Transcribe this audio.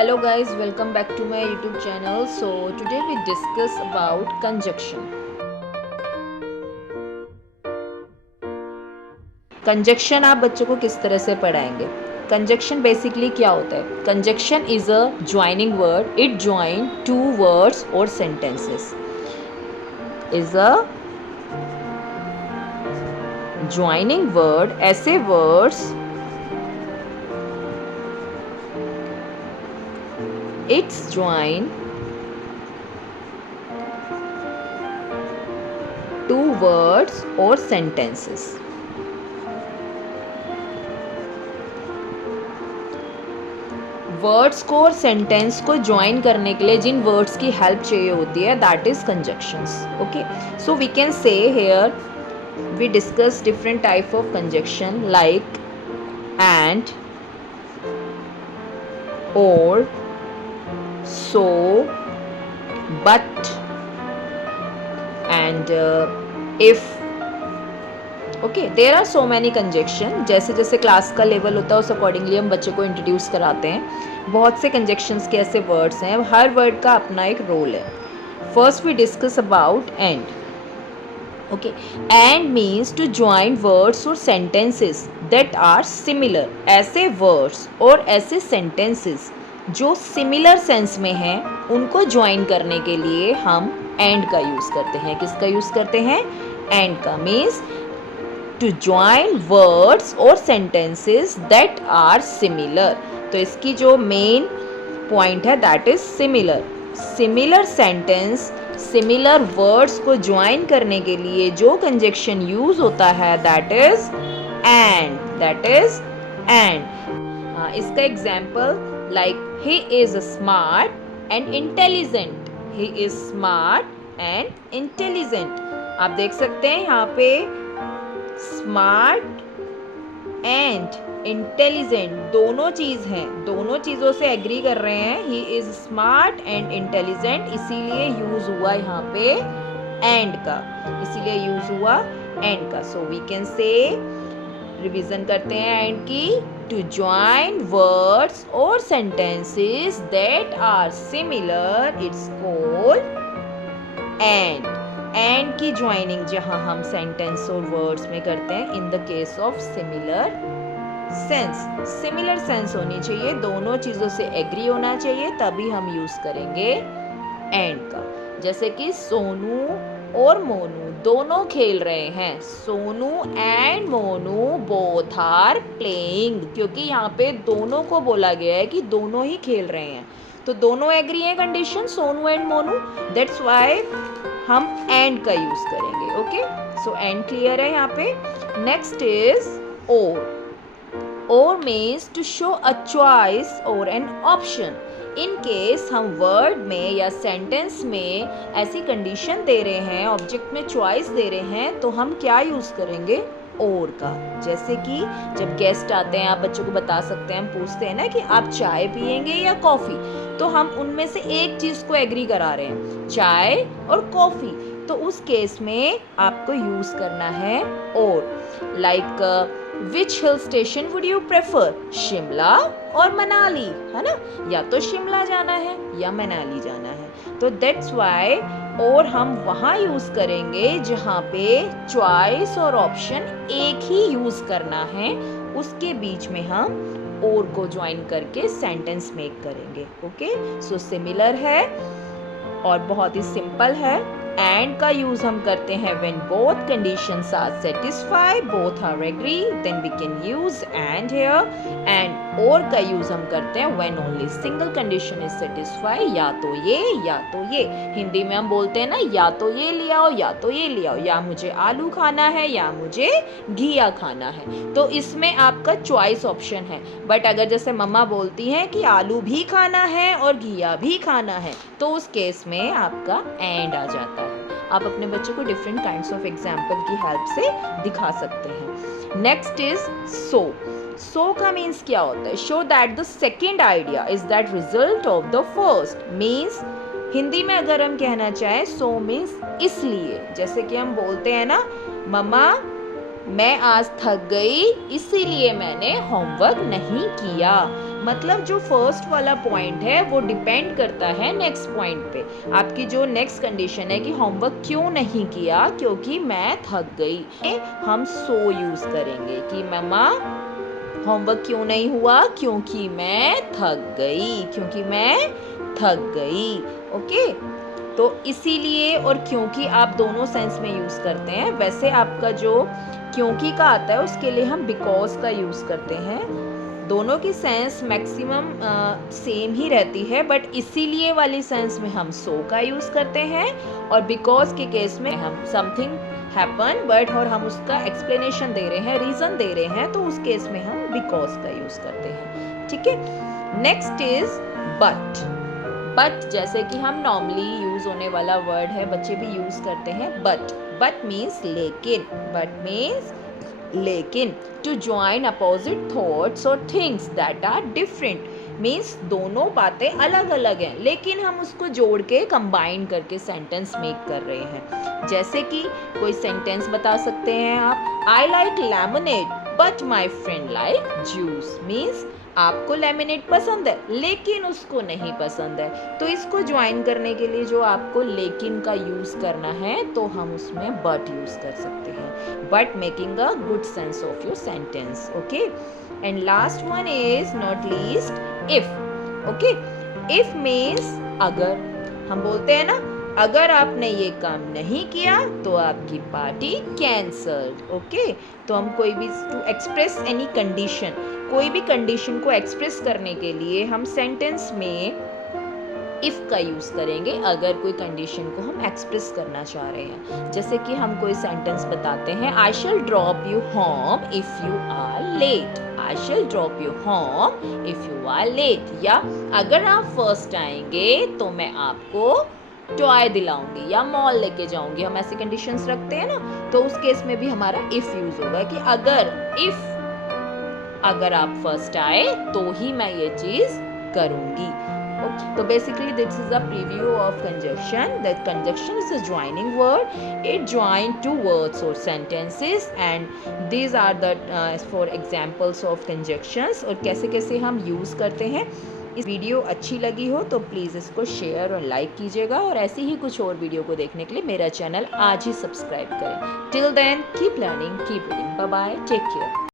Hello guys, welcome back to my YouTube channel. So today we discuss about conjunction. Conjunction आप बच्चों को किस तरह से पढ़ाएंगे? कंजक्शन बेसिकली क्या होता है? Conjunction is a joining word. It join two words और sentences. Is a joining word. ऐसे words it's join two words or sentences. Words को और सेंटेंस को ज्वाइन करने के लिए जिन वर्ड्स की हेल्प चाहिए होती है that is conjunctions. Okay, so we can say here we discuss different type of conjunction like and, or, so, but, and if. Okay, there are so many conjunction. जैसे जैसे class का level होता है उस accordingly हम बच्चे को introduce कराते हैं. बहुत से कंजक्शंस के ऐसे वर्ड्स हैं, हर वर्ड का अपना एक रोल है. First we discuss about and. Okay, and means to join words और सेंटेंसेस दैट आर सिमिलर. ऐसे वर्ड्स और ऐसे सेंटेंसेस जो सिमिलर सेंस में हैं उनको ज्वाइन करने के लिए हम एंड का यूज़ करते हैं. किसका यूज़ करते हैं? एंड का. मीन्स टू ज्वाइन वर्ड्स और सेंटेंसेस दैट आर सिमिलर. तो इसकी जो मेन पॉइंट है that is similar. Similar sentence, similar words को ज्वाइन करने के लिए जो कंजक्शन यूज होता है that is and. That is and. इसका example like he is smart and intelligent. he is smart and intelligent. आप देख सकते हैं यहाँ पे स्मार्ट एंड इंटेलिजेंट दोनों चीज़ हैं, दोनों चीज़ों से एग्री कर रहे हैं. He is smart and intelligent, इसीलिए यूज हुआ यहाँ पे एंड का. इसीलिए यूज हुआ एंड का. So we can say, revision करते हैं एंड की. टू ज्वाइन वर्ड्स और sentences that are similar it's called and. And की ज्वाइनिंग जहां हम सेंटेंस और वर्ड्स में करते हैं in the case of similar sense. Similar sense होनी चाहिए, दोनों चीज़ों से एग्री होना चाहिए, तभी हम यूज करेंगे एंड का. जैसे कि सोनू और मोनू दोनों खेल रहे हैं. Sonu and Monu both are playing. क्योंकि यहाँ पे दोनों को बोला गया है कि दोनों ही खेल रहे हैं, तो दोनों एग्री हैं condition, Sonu and Monu. That's why हम एंड का यूज करेंगे. ओके, सो एंड क्लियर है यहाँ पे. Next is or. Or means to show a choice or an option. In case हम वर्ड में या सेंटेंस में ऐसी कंडीशन दे रहे हैं, ऑब्जेक्ट में चॉइस दे रहे हैं, तो हम क्या यूज करेंगे? और का. जैसे कि जब गेस्ट आते हैं आप बच्चों को बता सकते हैं, हम पूछते हैं ना कि आप चाय पियेंगे या कॉफ़ी, तो हम उनमें से एक चीज़ को एग्री करा रहे हैं, चाय और कॉफ़ी. तो उस केस में आपको यूज़ करना है और. Like which hill station would you prefer? Shimla और मनाली, है ना? या तो शिमला जाना है या मनाली जाना है. तो दैट्स वाई और हम वहाँ यूज़ करेंगे जहाँ पे चॉइस और ऑप्शन एक ही यूज़ करना है, उसके बीच में हम और को ज्वाइन करके सेंटेंस मेक करेंगे. ओके, सो सिमिलर है और बहुत ही सिंपल है. एंड का यूज हम करते हैं when both conditions are satisfy, both are agree, then we can use and here. And or का यूज हम करते हैं when only single condition is satisfy, या तो ये या तो ये. हिंदी में हम बोलते हैं ना, या तो ये ले आओ या तो ये ले आओ, या मुझे आलू खाना है या मुझे घिया खाना है. तो इसमें आपका चॉइस ऑप्शन है. बट अगर जैसे मम्मा बोलती हैं कि आलू भी खाना है और घिया भी खाना है, तो उस केस में आपका एंड आ जाता है. आप अपने बच्चों को डिफरेंट काइंड्स ऑफ एग्जाम्पल की हेल्प से दिखा सकते हैं. Next is so. सो का मीन्स क्या होता है? Show that the second idea is that result of the first. Means Hindi में अगर हम कहना चाहें सो मीन्स इसलिए. जैसे कि हम बोलते हैं ना, मम्मा मैं आज थक गई इसीलिए मैंने होमवर्क नहीं किया. मतलब जो फर्स्ट वाला पॉइंट है वो डिपेंड करता है नेक्स्ट पॉइंट पे। आपकी जो नेक्स्ट कंडीशन है कि होमवर्क क्यों नहीं किया, क्योंकि मैं थक गई। हम सो यूज करेंगे कि मम्मा होमवर्क क्यों नहीं हुआ, क्योंकि मैं थक गई, क्योंकि मैं थक गई। ओके, तो इसीलिए और क्योंकि आप दोनों सेंस में यूज करते हैं। वैसे आपका जो क्योंकि का आता है उसके लिए हम बिकॉज का यूज करते हैं। दोनों की सेंस मैक्सिमम सेम ही रहती है, बट इसीलिए वाली सेंस में हम सो का यूज करते हैं, और बिकॉज के केस में हम समथिंग हैपन बट, और हम उसका एक्सप्लेनेशन दे रहे हैं, रीजन दे रहे हैं, तो उस केस में हम बिकॉज का यूज करते हैं। ठीक है, नेक्स्ट इज बट। बट जैसे कि हम नॉर्मली यूज होने वाला वर्ड है, बच्चे भी यूज करते हैं बट। बट मीन्स लेकिन, बट मीन्स लेकिन। टू ज्वाइन अपोजिट थॉट्स और things that are different means दोनों बातें अलग अलग हैं, लेकिन हम उसको जोड़ के कंबाइन करके सेंटेंस मेक कर रहे हैं। जैसे कि कोई सेंटेंस बता सकते हैं आप, I like lemonade but my friend like juice means आपको लेमिनेट पसंद है लेकिन उसको नहीं पसंद है। तो इसको ज्वाइन करने के लिए जो आपको लेकिन का यूज करना है तो हम उसमें बट यूज कर सकते हैं, but making a good sense of your sentence. Okay, and last one is not least if. Okay, if means अगर। हम बोलते हैं ना, अगर आपने ये काम नहीं किया तो आपकी पार्टी कैंसल्ड। ओके, तो हम कोई भी टू एक्सप्रेस एनी कंडीशन, कोई भी कंडीशन को एक्सप्रेस करने के लिए हम सेंटेंस में इफ का यूज करेंगे, अगर कोई कंडीशन को हम एक्सप्रेस करना चाह रहे हैं। जैसे कि हम कोई सेंटेंस बताते हैं, I shall drop you home if you are late. I shall drop you home if you are late, या अगर आप फर्स्ट आएंगे तो मैं आपको टॉय दिलाऊंगी या मॉल लेके जाऊंगी। हम ऐसी कंडीशंस रखते हैं ना, तो उस केस में भी हमारा इफ यूज होगा कि अगर आप फर्स्ट आए तो ही मैं ये चीज करूंगी। Okay, so basically this is a preview of conjunction. That conjunction is a joining word. It joins two words or sentences, and these are the for examples of conjunctions और कैसे कैसे हम यूज करते हैं। इस वीडियो अच्छी लगी हो तो प्लीज़ इसको शेयर और लाइक कीजिएगा, और ऐसी ही कुछ और वीडियो को देखने के लिए मेरा चैनल आज ही सब्सक्राइब करें। Till then keep learning, keep reading, bye bye, take care.